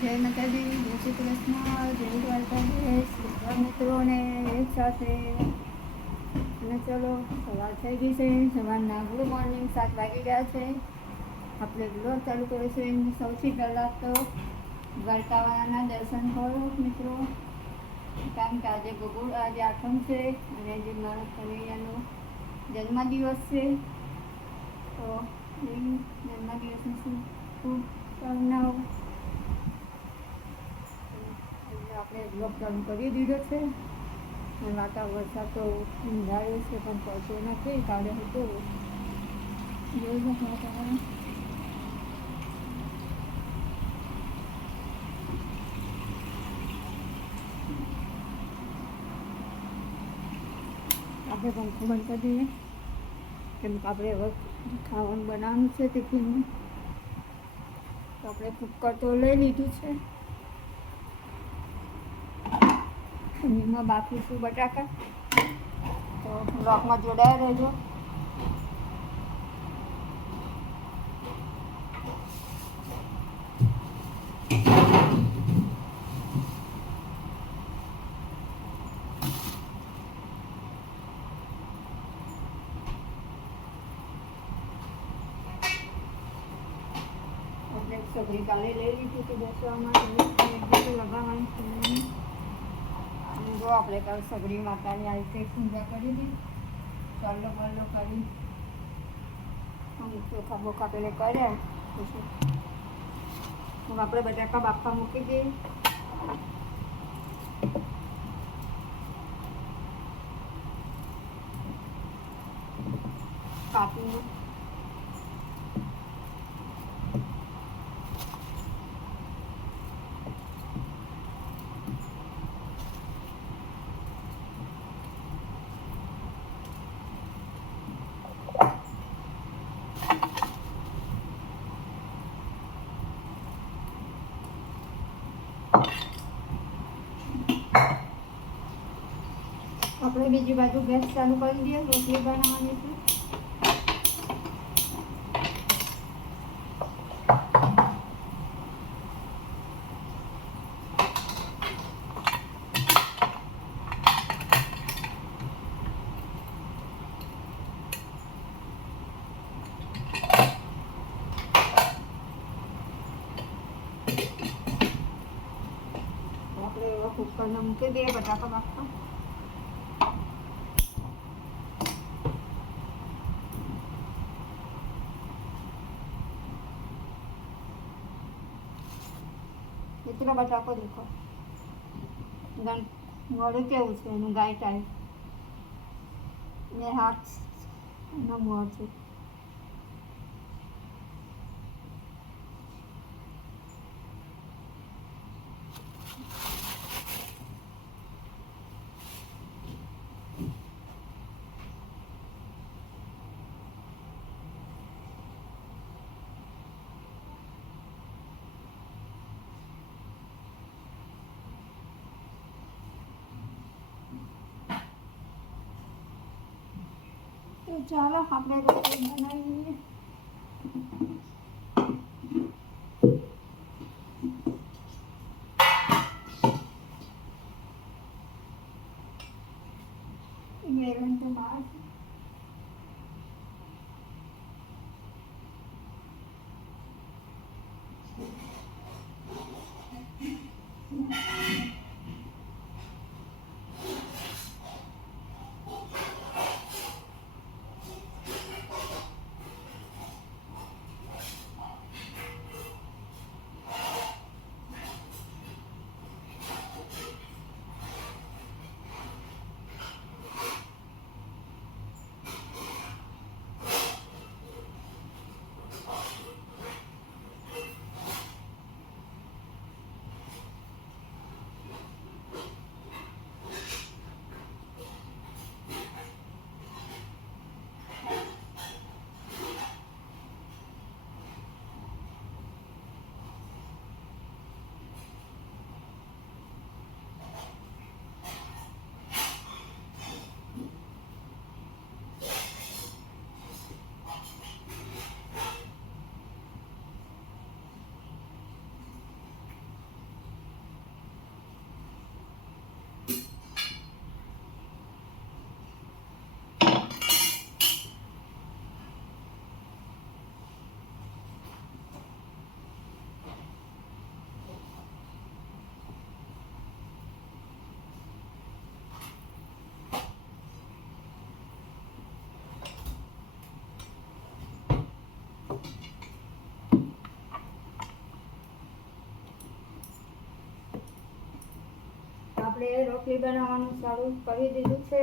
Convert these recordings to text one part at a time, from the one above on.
જય માતાજી, જય શ્રી કૃષ્ણ, જય દ્વારકાધીશ, બધા મિત્રોને એક સાથે. અને ચલો, સવાર થઈ ગઈ છે. સવારના ગુડ મોર્નિંગ, 7 વાગી ગયા છે. આપણે બ્લોગ ચાલુ કરીશું. સૌથી પહેલાં તો દ્વારકાવાળાના દર્શન કરો મિત્રો, કારણ કે આજે આઠમ છે અને જે મારા કનૈયાનો જન્મદિવસ છે. તો એ જન્મદિવસની શુભકામનાઓ. આપણે બ્લોગ ચાલુ કરી દીધો છે. વરસાદ તો ઊંઘાડ્યો છે પણ પડતો નથી. કાલે હતો જોઈ લો વાતાવરણ. આપણે પંખો બંધ કરી દઈએ કેમ કે આપણે હવે ખાવાનું બનાવવાનું છે ટિફિનનું. તો આપણે કુકર તો લઈ લીધું છે. એમાં બાકી શું બટાકા. તો બ્લોકમાં જોડાયા રહેજો. આપણે સગડી કાલે લઈ લીધું હતું બેસવામાં લગાવવાની. જો આપણે કાલે સગડી માતાની આ રીતે પૂજા કરી હતી. ચાલો બલ્લો કરી ચોખા બોખા પેલે કર્યા. પછી આપણે બટાકા બાફવા મૂકી દઈએ. કાપીને આપણે બીજી બાજુ ગેસ ચાલુ કરી દઈએ. રોટલી બનાવવાની છે. આપણે કુકરને મૂકી દઈએ બટાકા બાફવા. કેટલા બટાકો દેખો, મોડું કેવું છે એનું, ગાય ટાઈપ ને હાથ એનો મોર છે. તો ચાલો આપણે રોટલી બનાવીએ. બેગન તો બહાર છે. આપણે રોટલી બનાવવાનું ચાલુ કરી દીધું છે.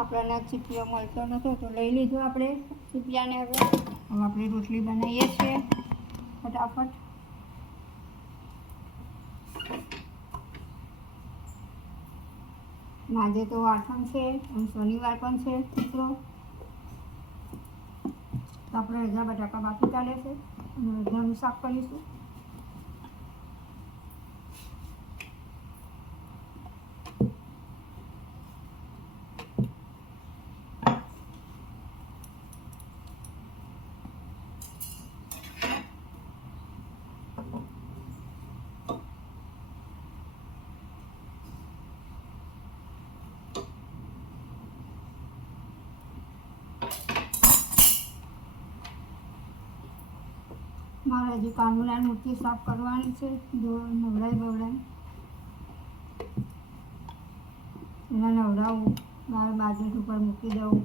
આપણને ચીપિયો મળતો નહોતો તો લઈ લીધો આપણે ચીપિયાને. હવે આપણે રોટલી બનાવીએ છીએ ફટાફટ. આજે તો આઠમ છે અને શનિવાર પણ છે મિત્રો. તો આપણે રજા બટાકા બાફી કાઢે છે અને રજાનું શાક કરીશું. મારે હજી કાનુડાની મૂર્તિ સાફ કરવાની છે. જો નવડાઈ બવડાઈ એના નવડાવું, બહાર બાજેટ ઉપર મૂકી દઉં.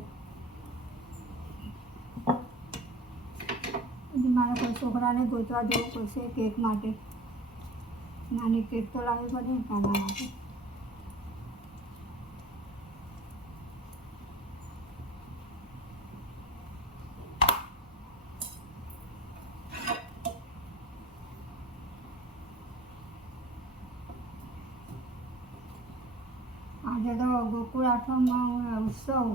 હજી મારે કોઈ છોકરાને ગોતવા જવું પડશે કેક માટે. નાની કેક તો લાવવી પડે ને કાના માટે. આજે તો ગોકુળ આઠમમાં ઉત્સવ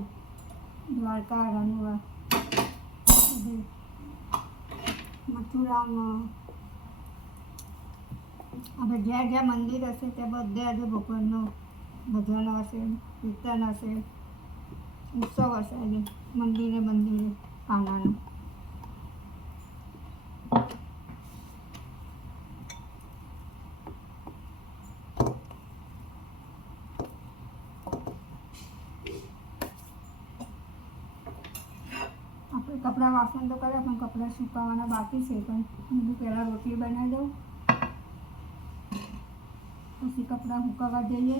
દ્વારકા રણવા મથુરામાં આપણે જ્યાં જ્યાં મંદિર હશે ત્યાં બધે આજે ભગવાનનું ભજન હશે, કીર્તન હશે, ઉત્સવ હશે આજે મંદિરે કાનાનો. આપણે કપડાં વાસણ તો કર્યા પણ કપડાં સુકાવાના બાકી છે. પણ હું પહેલાં રોટલી બનાવી દઉં પછી કપડાં સુકાવા જઈએ.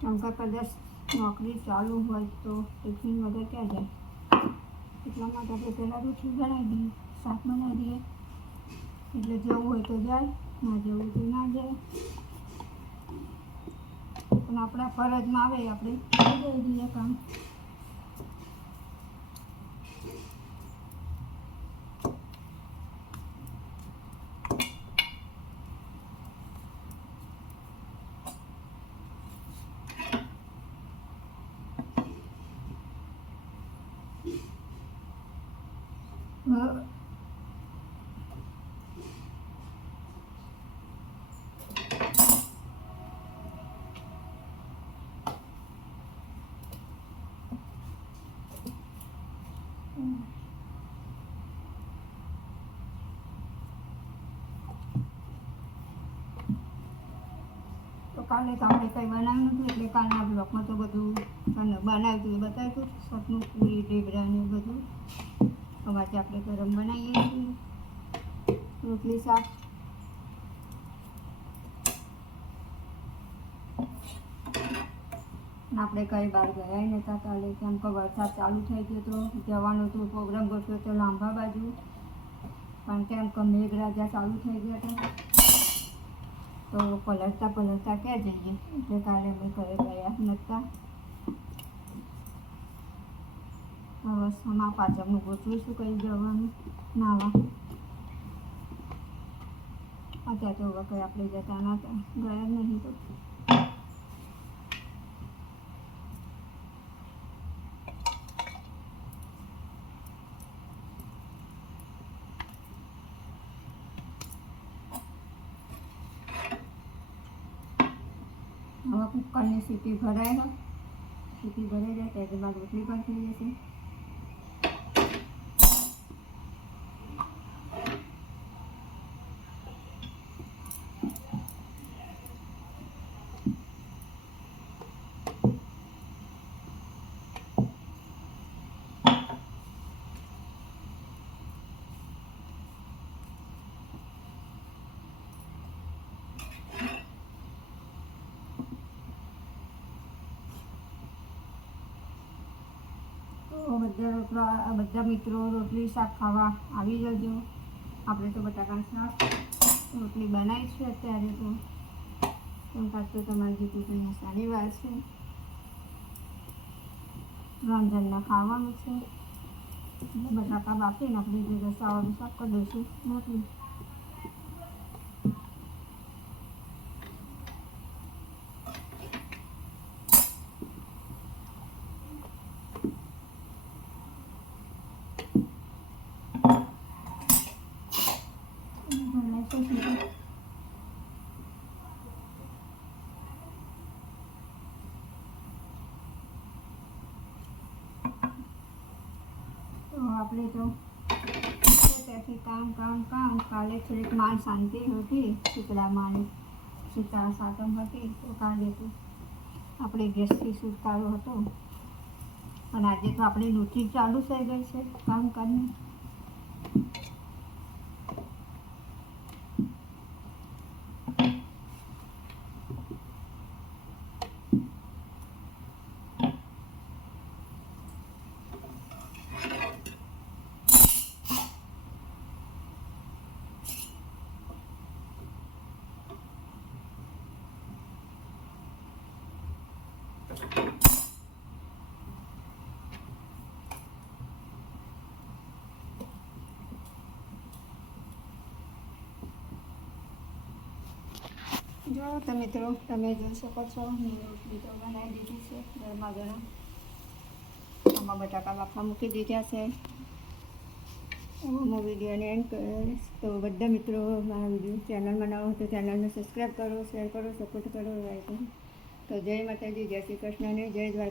કેમ કે કદાચ નોકરી ચાલુ હોય તો ટિફિન વગર ક્યાં જાય, એટલા માટે આપણે પહેલાં રોટલી બનાવી દઈએ, શાક બનાવી દઈએ. એટલે જવું હોય તો જાય, ના જવું હોય તો ના જાય. પણ આપણા ફરજમાં આવે આપણે કરી દઈએ કામ. તો કાલે તો આપણે કંઈ બનાવ્યું નહોતું એટલે કાલના બ્લોકમાં તો બધું બનાવ્યું હતું એ બતાવ્યું હતું. સપનું પૂરી ઢેબરા ને બધું. હવે આજે આપણે ગરમ બનાવીએ છીએ રોટલી શાક. આપણે કંઈ બહાર ગયા નહોતા કાલે કેમ કે વરસાદ ચાલુ થઈ ગયો હતો. જવાનું હતું, પ્રોગ્રામ ગોઠવ્યો હતો લાંબા બાજુ, પણ કેમ કે મેઘરાજા ચાલુ થઈ ગયા હતા તો પલટતા ક્યાં જઈએ, એટલે કાલે અમે ઘરે ગયા નહોતા. હવે સમા પાછળનું ગોઠવીશું કંઈ જવાનું નાવા. અત્યારે તો હવે કંઈ આપણે જતા નહોતા, ગયા નહીં તો. હવે કુકરની સીટી ભરાય સીટી ભરાઈ જાય ત્યાર બાદ રોટલી પણ થઈ જશે. તો બધા મિત્રો રોટલી શાક ખાવા આવી જજો. આપણે તો બટાકાનું શાક રોટલી બનાવી છે અત્યારે તો, કેમ કાં તો તમારી દીકરીને શનિવાર છે, રમઝાનના ખાવાનું છે. બટાકા બાફીને આપણે જે રસાવાળું શાક કરી દઈશું રોટલી. તો આપણે તો ત્યાંથી કામ કાલે થોડીક માન શાંતિ હતી, શીતળામાં શીતળા સાતમ હતી, તો કાલે તો આપણે ગેસથી છુટકારો હતો. અને આજે તો આપણી નોટરી ચાલુ થઈ ગઈ છે કામ કરીને. જો તો મિત્રો તમે જોઈ શકો છો, મેં રોટલી તો બનાવી દીધી છે ગરમા ગરમ. આમાં બટાકા બાફા મૂકી દીધા છે. હું વિડીયોને એન્ડ કરીશ. તો બધા મિત્રો મારા વિડીયો ચેનલ બનાવો તો ચેનલને સબસ્ક્રાઈબ કરો, શેર કરો, સપોર્ટ કરો, લાઈક કરો. તો જય માતાજી, જય શ્રી કૃષ્ણ ને જય દ્વારકા.